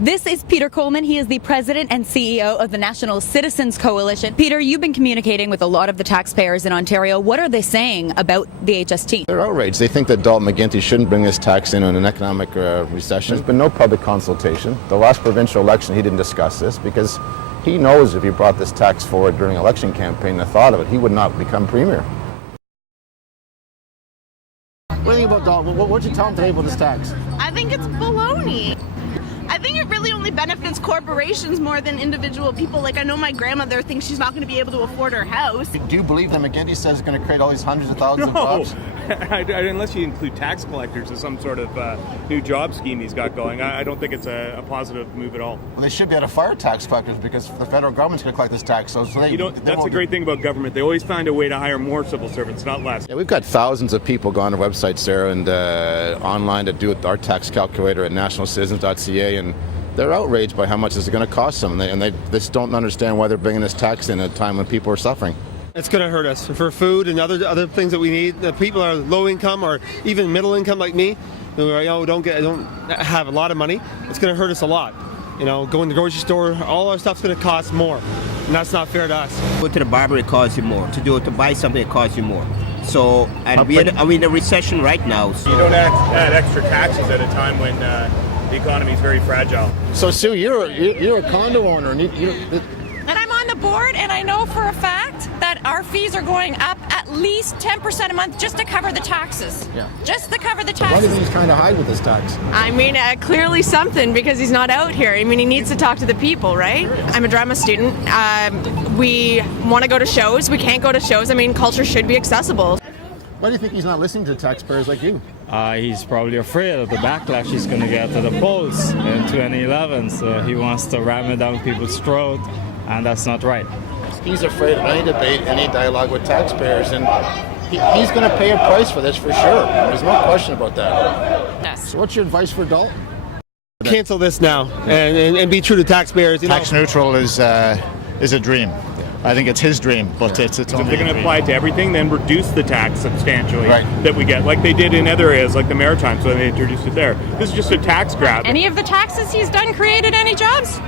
This is Peter Coleman. He is the president and CEO of the National Citizens Coalition. Peter, you've been communicating with a lot of the taxpayers in Ontario. What are they saying about the HST? They're outraged. They think that Dalton McGuinty shouldn't bring this tax in on an economic recession. There's been no public consultation. The last provincial election, he didn't discuss this because he knows if he brought this tax forward during an election campaign, the thought of it, he would not become premier. What do you think about Dalton? What did you tell him today about this tax? I think it's baloney. I think it really only benefits corporations more than individual people. Like, I know my grandmother thinks she's not going to be able to afford her house. Do you believe that McGuinty says it's going to create all these hundreds of thousands of jobs? Unless you include tax collectors as some sort of new job scheme he's got going, I don't think it's a positive move at all. Well, they should be able to fire tax collectors because the federal government's going to collect this tax. So that's the great thing about government. They always find a way to hire more civil servants, not less. Yeah, we've got thousands of people go on our website, Sarah, and online to do our tax calculator at nationalcitizens.ca, and they're outraged by how much this is going to cost them, and they just don't understand why they're bringing this tax in at a time when people are suffering. It's going to hurt us for food and other things that we need. The people are low income or even middle income like me, who don't have a lot of money. It's going to hurt us a lot. Going to the grocery store, all our stuff's going to cost more, and that's not fair to us. Go to the barber, it costs you more. To buy something, it costs you more. So, and we're in a recession right now. So. You don't add extra taxes at a time when the economy is very fragile. So, Sue, you're a condo owner, and And I'm on the board, and I know for a fact that our fees are going up at least 10% a month just to cover the taxes. Yeah. Just to cover the why do you taxes. think he's trying to hide with this tax? I mean, clearly something, because he's not out here. I mean, he needs to talk to the people, right? I'm a drama student. We want to go to shows. We can't go to shows. I mean, culture should be accessible. Why do you think he's not listening to taxpayers like you? He's probably afraid of the backlash he's going to get to the polls in 2011. So he wants to ram it down people's throat, and that's not right. He's afraid of any debate, any dialogue with taxpayers, and he's going to pay a price for this for sure. There's no question about that. Yes. So what's your advice for Dalton? Cancel this now and be true to taxpayers. Tax neutral is a dream. I think it's his dream, but it's If only they're going to apply it to everything, then reduce the tax substantially Right. that we get, like they did in other areas, like the Maritimes, so they introduced it there. This is just a tax grab. Any of the taxes he's done created any jobs?